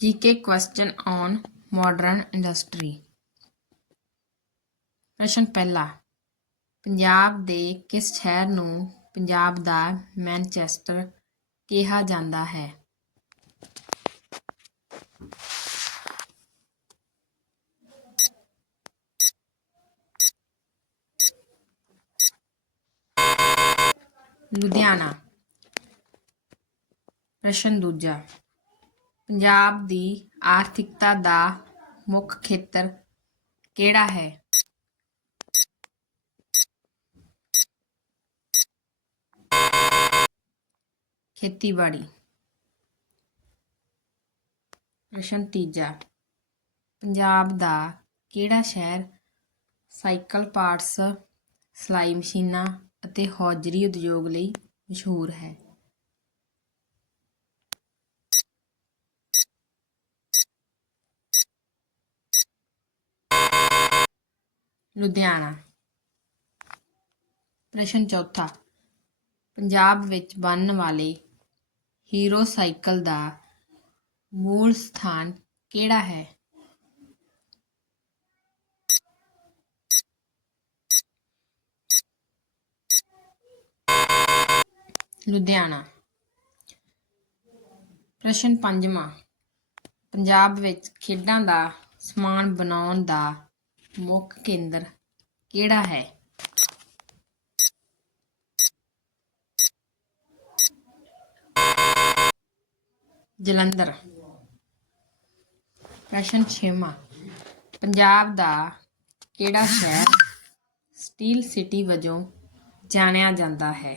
GK question on modern industry ਪ੍ਰਸ਼ਨ ਪਹਿਲਾ, ਪੰਜਾਬ ਦੇ ਕਿਸ ਸ਼ਹਿਰ ਨੂੰ ਪੰਜਾਬ ਦਾ ਮੈਨਚੈਸਟਰ ਕਿਹਾ ਜਾਂਦਾ ਹੈ? ਲੁਧਿਆਣਾ। ਪ੍ਰਸ਼ਨ ਦੂਜਾ ਪੰਜਾਬ ਦੀ ਆਰਥਿਕਤਾ ਦਾ ਮੁੱਖ ਖੇਤਰ ਕਿਹੜਾ ਹੈ? ਖੇਤੀਬਾੜੀ। ਪ੍ਰਸ਼ਨ ਤੀਜਾ। ਪੰਜਾਬ ਦਾ ਕਿਹੜਾ ਸ਼ਹਿਰ ਸਾਈਕਲ ਪਾਰਟਸ, ਸਿਲਾਈ ਮਸ਼ੀਨਾਂ ਅਤੇ ਹੌਜ਼ਰੀ ਉਦਯੋਗ ਲਈ ਮਸ਼ਹੂਰ ਹੈ? ਲੁਧਿਆਣਾ। ਪ੍ਰਸ਼ਨ ਚੌਥਾ। ਪੰਜਾਬ ਵਿੱਚ ਬਣਨ ਵਾਲੇ ਹੀਰੋ ਸਾਈਕਲ ਦਾ ਮੂਲ ਸਥਾਨ ਕਿਹੜਾ ਹੈ? ਲੁਧਿਆਣਾ। ਪ੍ਰਸ਼ਨ ਪੰਜਵਾਂ। ਪੰਜਾਬ ਵਿੱਚ ਖੇਡਾਂ ਦਾ ਸਮਾਨ ਬਣਾਉਣ ਦਾ ਮੁੱਖ ਕੇਂਦਰ ਕਿਹੜਾ ਹੈ? ਜਲੰਧਰ। ਪ੍ਰਸ਼ਨ ਛੇਵਾਂ। ਪੰਜਾਬ ਦਾ ਕਿਹੜਾ ਸ਼ਹਿਰ ਸਟੀਲ ਸਿਟੀ ਵਜੋਂ ਜਾਣਿਆ ਜਾਂਦਾ ਹੈ?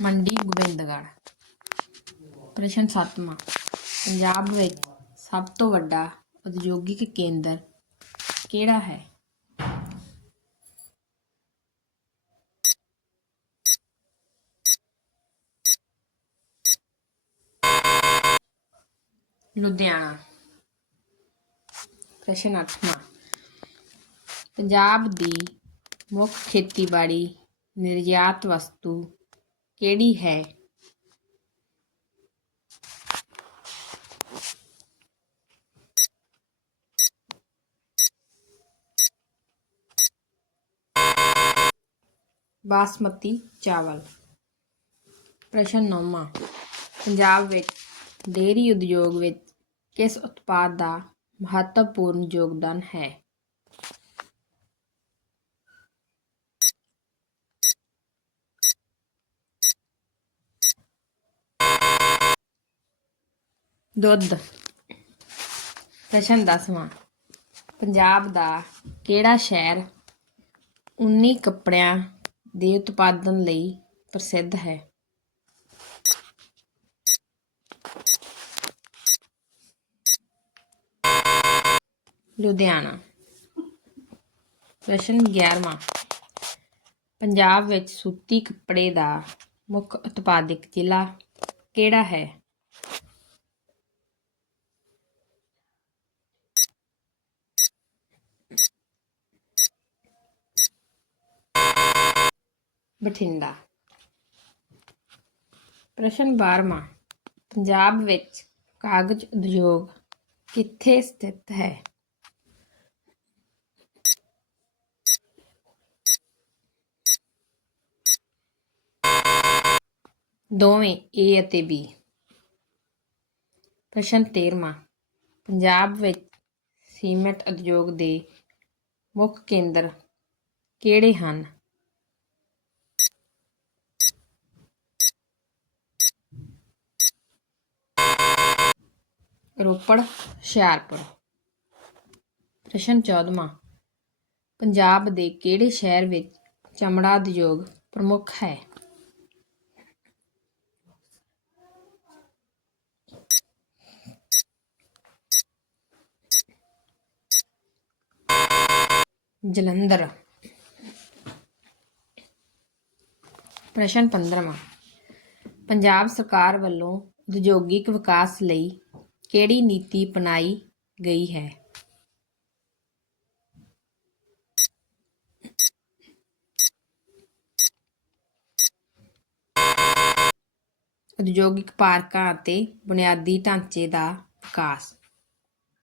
ਮੰਡੀ, ਗੋਬਿੰਦਗੜ੍ਹ। ਪ੍ਰਸ਼ਨ ਸੱਤਵਾਂ। ਪੰਜਾਬ ਵਿੱਚ ਸਭ ਤੋਂ ਵੱਡਾ ਉਦਯੋਗਿਕ ਕੇਂਦਰ ਕਿਹੜਾ ਹੈ? ਲੁਧਿਆਣਾ। ਪ੍ਰਸ਼ਨ ਅੱਠਵਾਂ। ਪੰਜਾਬ ਦੀ ਮੁੱਖ ਖੇਤੀਬਾੜੀ ਨਿਰਯਾਤ ਵਸਤੂ ਕਿਹੜੀ ਹੈ? ਬਾਸਮਤੀ ਚਾਵਲ। ਪ੍ਰਸ਼ਨ ਨੌਵਾਂ। ਪੰਜਾਬ ਵਿੱਚ ਡੇਅਰੀ ਉਦਯੋਗ ਵਿੱਚ ਕਿਸ ਉਤਪਾਦ ਦਾ ਮਹੱਤਵਪੂਰਨ ਯੋਗਦਾਨ ਹੈ? ਦੁੱਧ। ਪ੍ਰਸ਼ਨ ਦਸਵਾਂ। ਪੰਜਾਬ ਦਾ ਕਿਹੜਾ ਸ਼ਹਿਰ ਉੱਨੀ ਕੱਪੜਿਆਂ ਦੇ ਉਤਪਾਦਨ ਲਈ ਪ੍ਰਸਿੱਧ ਹੈ। ਲੁਧਿਆਣਾ। ਪ੍ਰਸ਼ਨ 11ਵਾਂ ਪੰਜਾਬ ਵਿੱਚ ਸੂਤੀ ਕੱਪੜੇ ਦਾ ਮੁੱਖ ਉਤਪਾਦਕ ਜ਼ਿਲ੍ਹਾ ਕਿਹੜਾ ਹੈ? ਬਠਿੰਡਾ। ਪ੍ਰਸ਼ਨ 12ਵਾਂ ਪੰਜਾਬ ਵਿੱਚ ਕਾਗਜ਼ ਉਦਯੋਗ ਕਿੱਥੇ ਸਥਿਤ ਹੈ? ਦੋਵੇਂ A ਅਤੇ B ਪ੍ਰਸ਼ਨ 13ਵਾਂ ਪੰਜਾਬ ਵਿੱਚ ਸੀਮੈਂਟ ਉਦਯੋਗ ਦੇ ਮੁੱਖ ਕੇਂਦਰ ਕਿਹੜੇ ਹਨ? ਰੋਪੜ, ਹੁਸ਼ਿਆਰਪੁਰ। ਪ੍ਰਸ਼ਨ 14ਵਾਂ ਪੰਜਾਬ ਦੇ ਕਿਹੜੇ ਸ਼ਹਿਰ ਵਿੱਚ ਚਮੜਾ ਉਦਯੋਗ ਪ੍ਰਮੁੱਖ ਹੈ? ਜਲੰਧਰ। ਪ੍ਰਸ਼ਨ 15ਵਾਂ ਪੰਜਾਬ ਸਰਕਾਰ ਵੱਲੋਂ ਉਦਯੋਗਿਕ ਵਿਕਾਸ ਲਈ ਕਿਹੜੀ ਨੀਤੀ ਅਪਣਾਈ ਗਈ ਹੈ? ਉਦਯੋਗਿਕ ਪਾਰਕਾਂ ਅਤੇ ਬੁਨਿਆਦੀ ਢਾਂਚੇ ਦਾ ਵਿਕਾਸ।